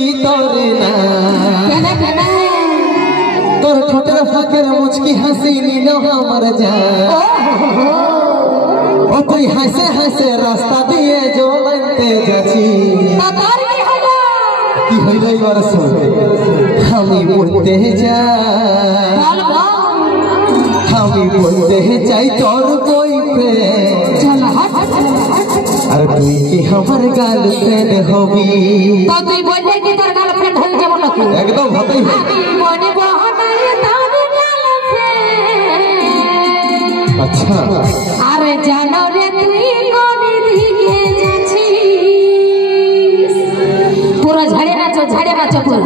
কি তোরে না তোর ঠোঁটের ফাঁকের মুচকি হাসি নিল আমার জান ও তুই হাসে হাসে রাস্তা দিয়ে জ্বলতে যাচ্ছি কি হইল এবার আমি বলতে যাই আমি বলতে চাই তোর বয়ফ্রেন্ড আর তুই কি আমার গার্লফ্রেন্ড হবি তুই বললে কি তোর গার্লফ্রেন্ড হয়ে যাবো নাকি একদম হতেই আচ্ছা আরে জানো রে তুই কোন দিকে যাচ্ছিস পুরো ঝাড়ে নাচো পুরো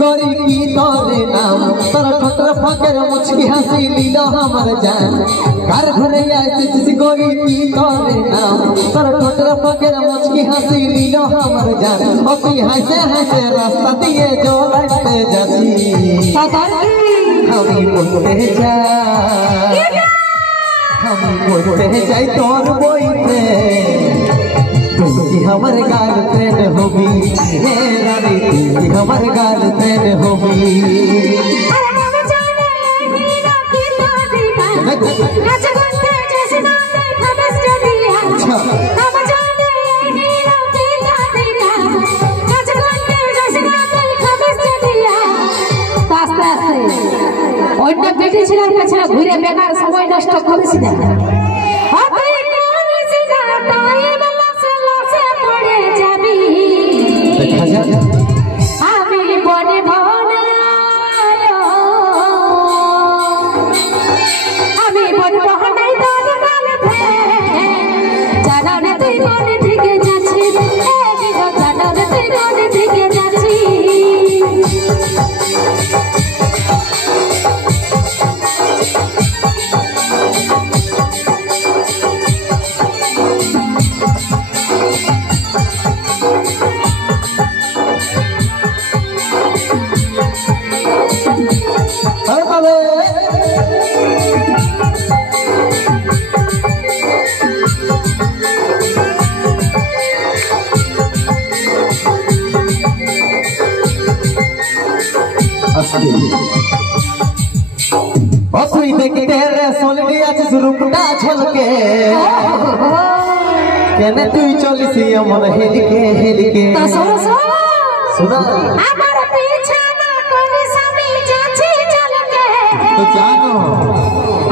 गरी की तोरे नाम तोरा ठोकर फकर मुचकी हंसी नीलो हमर जान घर घरे आइसे जिस गरी की तोरे नाम तोरा ठोकर फकर मुचकी हंसी नीलो हमर जान ओ तू हंसे हंसे रास्ता दिए जो लड़ते जासी हमी बोलते जाई तोर बॉयफ्रेंड तुझी हमर गर्लफ्रेंड होबी हे रानी तुझी हमर गर्लफ्रेंड होबी अरे हम जाने हीरा की दादीका नाच गुंडे जैसे नाचे खमस दिया हम जाने हीरा की दादीका नाच गुंडे जैसे नाचे खमस दिया আস্তে আস্তে অন্য বেটি ছিলার কাছে ঘুরে বেকার সময় নষ্ট করিস না देखते रे सोलनी आज रूपटा झलके केने तू चलिसी मन हेलिके सुना আমার पीछे ना कोनी समी जाची चलके तो जानो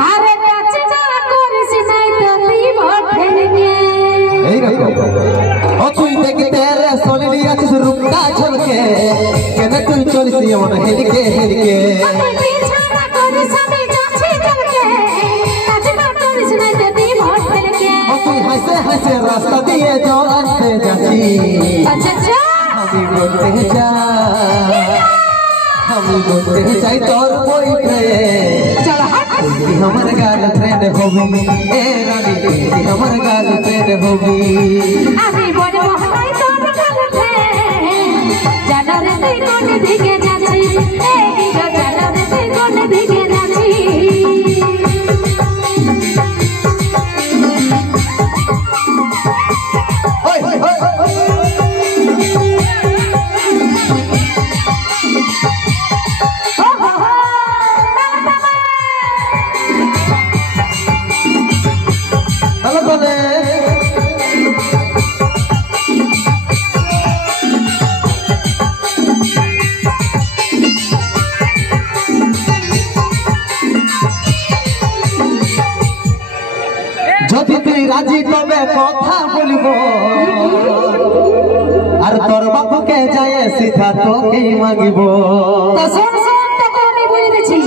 अरे टच ना करिस नहीं तो ती भटके এই রকম ও তুই দেখতে রে সোলনি आज रूपटा झलके केने तू चलिसी मन हेलिके हंसे हंसे रास्ता दिए जो अंते जासी हमी बोलते जाई तोर बॉयफ्रेंड हमर गर्लफ्रेंड होबी ए रानी हमर गर्लफ्रेंड होबी আমি বড় হই তোর গার্লফ্রেন্ড জানো রে তুই কোন দিকে যাচ্ছিস এই গো জানো রে তুই কোন দিকে যাচ্ছিস যদি তুই রাজি তবে কথা বলবো আর তোর বাপুকে যায় সিধা তোকে মাগিব তো শোন তোকে আমি বলে দিচ্ছি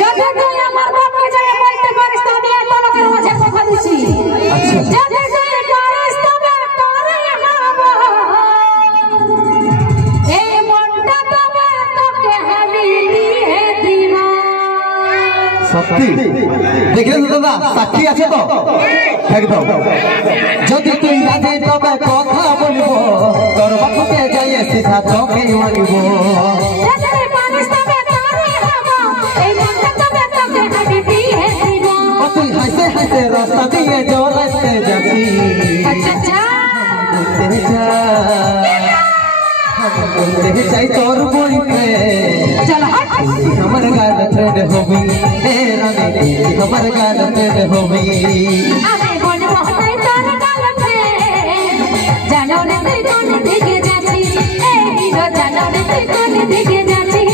যদি তুই আমার বাপকে যায় বলতে পারিস তো আমি এত লোকের মাঝে কথা দিচ্ছি जब से बारिश तबे तोरे हवा ए मोंटा तबे तो के हवेली है दीवार সত্যি দেখেন দাদা সাক্ষী আছে তো একদম যদি তুই রাজে তবে কথা বলবো তোর বাপুকে যাই সিধা তোকে মারিব जब से बारिश तबे तोरे हवा ए मोंटा तबे तो के हवेली है दीवार তুই হাসে হাসে রাস্তা দিয়ে জড়াতে যাবি अच्छा अच्छा বলতে যা বলতে চাই তোর বইতে चल हट हमर गर्लफ्रेंड होबी ए रानी हमर गर्लफ्रेंड होबी अबे बोल मोहते तोरे गाल पे जानो रे तू कोन दिखे जाची ए हीरो जानो रे तू कोन दिखे जाची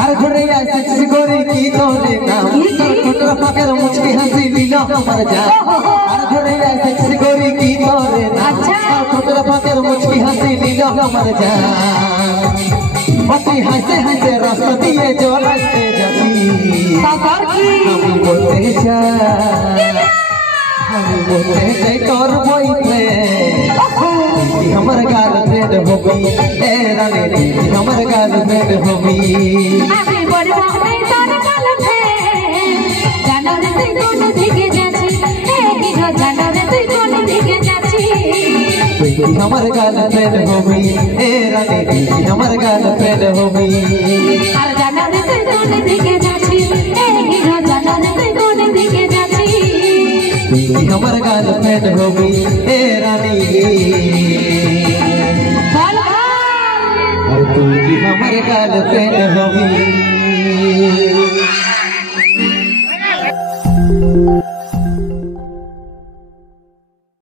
घर घरे ऐसे सिगोरी की तोरे नाम छोटा फकर मुझकी हंसी लीला हमर जान घर घरे ऐसे सिगोरी की तोरे नाम छोटा फकर मुझकी हंसी लीला हमर जान बसी हंसे हंसे रास्ता दिए जो रास्ते जाती साकार की हम बोलते जा हम बोलते जाए तोर बोलते हमर गर्लफ्रेंड होबी ए रानी हमर गर्लफ्रेंड होबी अबे बोल मोहते तोरे गाल पे जानो रे तू कोन दिखे जाची ए हीरो जानो रे तू कोन दिखे जाची हमर गर्लफ्रेंड होबी ए रानी हमर गर्लफ्रेंड होबी अरे जानो रे तू कोन दिखे जाची ए हीरो जानो रे तू कोन दिखे जाची हमर गर्लफ्रेंड होबी ए रानी बोल और तू भी हमर गर्लफ्रेंड होबी